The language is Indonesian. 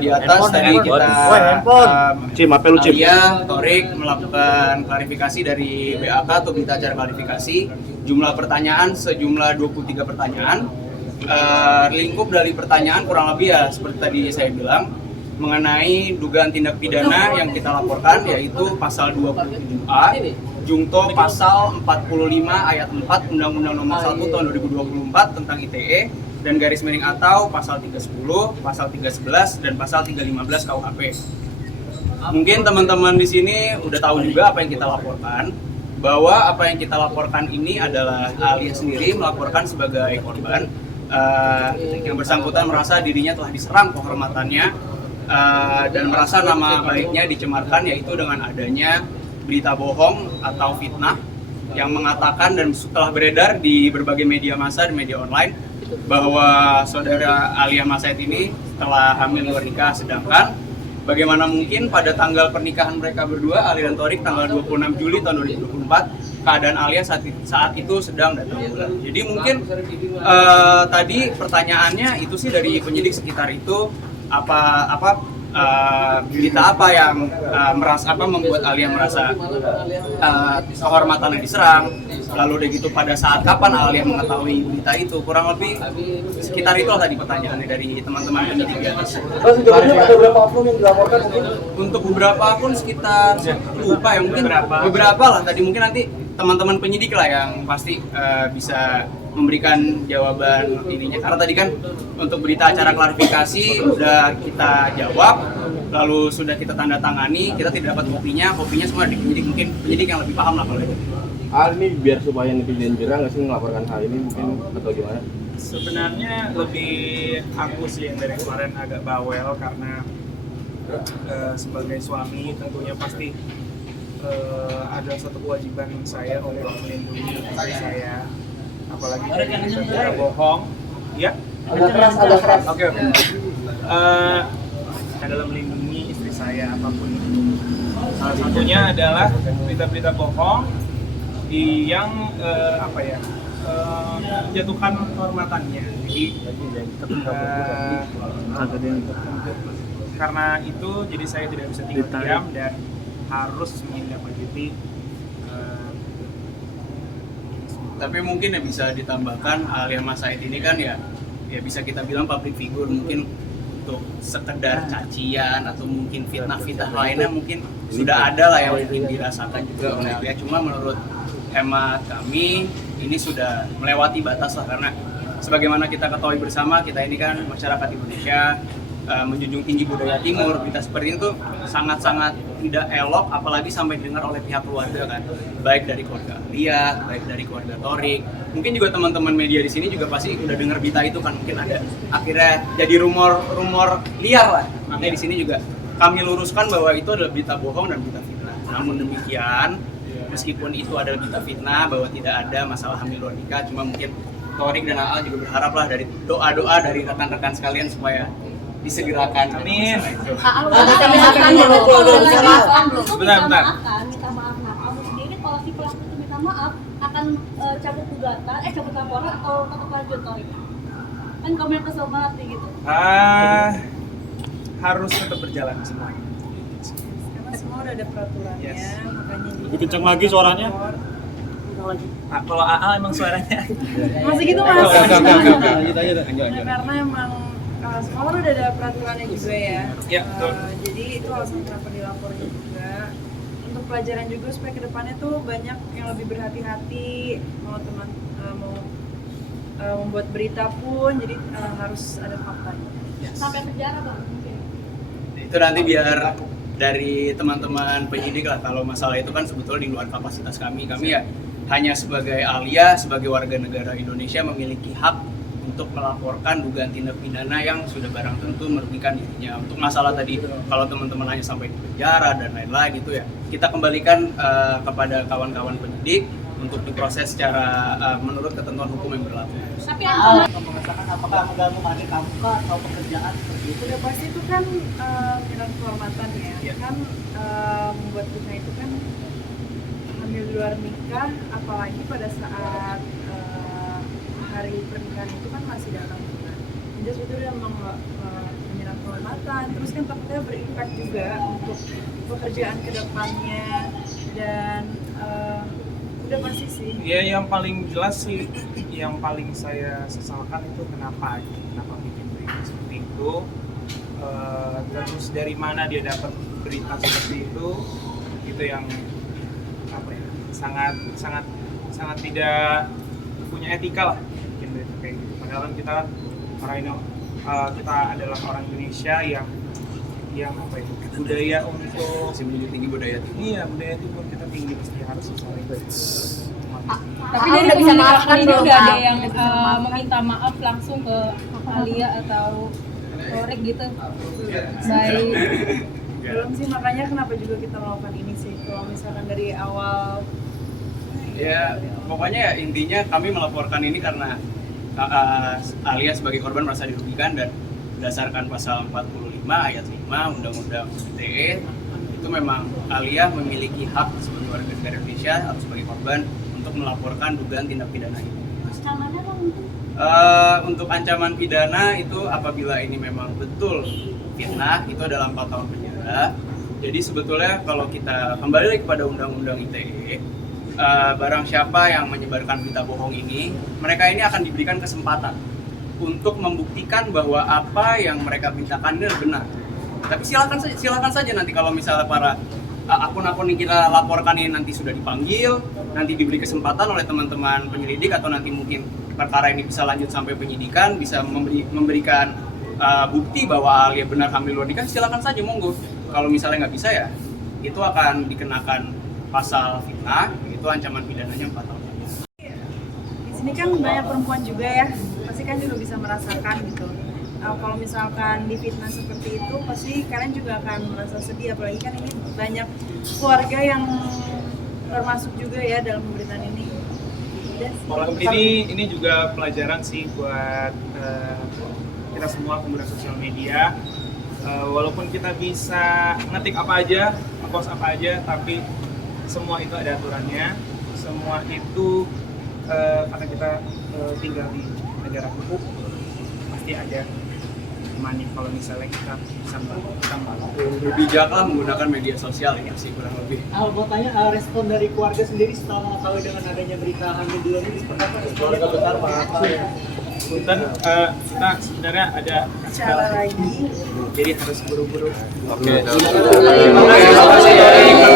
Di atas tadi kita Alia, Torik melakukan klarifikasi dari BAK atau berita acara klarifikasi. Jumlah pertanyaan sejumlah 23 pertanyaan. Lingkup dari pertanyaan kurang lebih ya seperti tadi saya bilang mengenai dugaan tindak pidana yang kita laporkan, yaitu pasal 27A Jungto pasal 45 ayat 4 Undang-Undang Nomor 1 Tahun 2024 tentang ITE dan garis miring atau pasal 310, pasal 311 dan pasal 315 KUHP. Mungkin teman-teman di sini udah tahu juga apa yang kita laporkan, bahwa apa yang kita laporkan ini adalah Alia sendiri melaporkan sebagai korban. Yang bersangkutan merasa dirinya telah diserang kehormatannya dan merasa nama baiknya dicemarkan, yaitu dengan adanya berita bohong atau fitnah yang mengatakan dan setelah beredar di berbagai media massa dan media online bahwa saudara Alia Mas Said ini telah hamil di luar nikah, sedangkan bagaimana mungkin pada tanggal pernikahan mereka berdua, Alia dan Torik, tanggal 26 Juli tahun 2024, keadaan Alia saat itu sedang datang bulan. Jadi mungkin tadi pertanyaannya itu sih dari penyidik sekitar itu, berita apa yang membuat Alia merasa kehormatannya diserang, lalu udah gitu pada saat kapan Alia mengetahui berita itu, kurang lebih sekitar itu tadi pertanyaannya dari teman-teman penyidik di atas. Sebelumnya ada berapa akun yang dilaporkan mungkin? Untuk beberapa akun sekitar lupa ya, mungkin beberapa lah tadi, mungkin nanti teman-teman penyidik lah yang pasti bisa memberikan jawaban ininya, karena tadi kan untuk berita acara klarifikasi udah kita jawab, lalu sudah kita tanda tangani, kita tidak dapat kopinya semua di penyidik, mungkin penyidik yang lebih paham lah kalau itu. Ini biar supaya netizen jerah nggak sih melaporkan hal ini mungkin atau gimana? Sebenarnya lebih aku sih yang dari kemarin agak bawel karena sebagai suami tentunya pasti ada satu kewajiban saya untuk melindungi istri saya, apalagi berita bohong. Ya. Agak keras. Oke. Adalah melindungi istri saya apapun itu. Salah satunya adalah berita-berita bohong yang menjatuhkan kehormatannya. Jadi karena itu jadi saya tidak bisa tinggal diam dan harus menindaklanjuti. Tapi mungkin yang bisa ditambahkan, Alia Mas Said ini kan ya bisa kita bilang public figure, mungkin untuk sekedar cacian atau mungkin fitnah-fitnah lainnya mungkin sudah ada lah yang mungkin dirasakan juga oleh Alia. Cuma menurut hemat kami ini sudah melewati batas lah, karena sebagaimana kita ketahui bersama, kita ini kan masyarakat Indonesia menjunjung tinggi budaya timur. Berita seperti itu sangat-sangat tidak elok, apalagi sampai didengar oleh pihak keluarga kan, baik dari keluarga Alia, baik dari keluarga Torik, mungkin juga teman-teman media di sini juga pasti udah dengar berita itu kan, mungkin ada akhirnya jadi rumor liar lah. Makanya di sini juga kami luruskan bahwa itu adalah berita bohong dan berita fitnah. Namun demikian, meskipun itu adalah berita fitnah bahwa tidak ada masalah hamil luar nikah, cuma mungkin Torik dan Aal juga berharap lah dari doa-doa dari rekan-rekan sekalian supaya disegerakan. Amin. Minta maaf belum? Bentar. Minta maaf. Nah, kamu sendiri kalau si pelaku itu minta maaf akan cabut gugatan, cabut laporan atau tetap lanjut Torik? Kan kamu yang kesel banget nih gitu. Harus tetap berjalan semuanya. Karena semua udah ada peraturannya, Yes. makanya Lebih kencang lagi suaranya. Kalau AA emang suaranya masih gitu mas. Lanjut. Karena emang semua kan udah ada peraturannya juga ya. Ya, betul. Jadi itu alasan kenapa dilapornya juga. Untuk pelajaran juga supaya kedepannya tuh banyak yang lebih berhati-hati mau membuat berita pun, jadi harus ada faktanya. Sampai penjara bang mungkin. Itu nanti biar dari teman-teman penyidik lah, kalau masalah itu kan sebetulnya di luar kapasitas kami ya hanya sebagai Alia, sebagai warga negara Indonesia memiliki hak untuk melaporkan dugaan tindak pidana yang sudah barang tentu merugikan dirinya. Untuk masalah tadi kalau teman-teman hanya sampai di penjara dan lain-lain gitu ya, kita kembalikan kepada kawan-kawan penyidik untuk diproses secara menurut ketentuan hukum yang berlaku. Tapi Mengesahkan apakah mengganggu karir kamu kah atau pekerjaan seperti itu? Udah pasti itu kan hilang kehormatan ya. Iya. Kan membuat kita itu kan hamil di luar nikah, apalagi pada saat hari pernikahan itu kan masih dalam bulan. Jadi itu udah tindak penghormatan, terus kan takutnya berimpact juga untuk pekerjaan kedepannya dan udah pasti sih. Ya yang paling jelas sih, yang paling saya sesalkan itu kenapa bikin berita seperti itu. Terus dari mana dia dapat berita seperti itu yang apa ya, sangat tidak punya etika lah bikin berita kayak gitu. Padahal kan kita kita adalah orang Indonesia yang apa itu, budaya untuk Masih menjunjung tinggi budaya timur. iya budaya timur kita tinggi, pasti harus saling Tapi dari komunikasi ini udah ada yang meminta maaf langsung ke Alia atau Torek gitu. Baik. Belum sih, makanya kenapa juga kita melakukan ini sih. Kalau misalkan dari awal Ya, pokoknya ya intinya kami melaporkan ini karena Alia sebagai korban merasa dirugikan dan berdasarkan pasal 45 ayat 5 Undang-Undang ITE itu memang Alia memiliki hak sebagai warga negara Indonesia atau sebagai korban untuk melaporkan dugaan tindak pidana ini. Ancamannya apa mungkin? Untuk ancaman pidana itu apabila ini memang betul fitnah itu adalah 4 tahun penjara. Jadi sebetulnya kalau kita kembali lagi kepada Undang-Undang ITE, barang siapa yang menyebarkan berita bohong ini, mereka ini akan diberikan kesempatan untuk membuktikan bahwa apa yang mereka beritakan ini adalah benar. Tapi silakan saja nanti kalau misalnya para akun-akun yang kita laporkan ini nanti sudah dipanggil, nanti diberi kesempatan oleh teman-teman penyelidik atau nanti mungkin perkara ini bisa lanjut sampai penyidikan, bisa memberikan bukti bahwa Alia benar hamil luar nikah, silakan saja monggo. Kalau misalnya nggak bisa ya, itu akan dikenakan pasal fitnah, itu ancaman pidananya 4 tahun. di sini kan banyak perempuan juga ya, pasti kan juga bisa merasakan gitu. Kalau misalkan difitnah seperti itu, pasti kalian juga akan merasa sedih, apalagi kan ini banyak keluarga yang termasuk juga ya dalam pemberitaan ini. Ini juga pelajaran sih buat kita semua pengguna sosial media. Walaupun kita bisa ngetik apa aja, ngepost apa aja, tapi semua itu ada aturannya. Semua itu karena kita tinggal di negara hukum, pasti ada money kalau misalnya kita bisa Berbijaklah menggunakan media sosial ya sih kurang lebih. Mau tanya respon dari keluarga sendiri setelah mengetahui dengan adanya berita hamil di luar ini seperti apa? Keluarga besar apa? Punten, kita sebenarnya ada Acara lagi. jadi harus buru-buru. Oke. Terima kasih.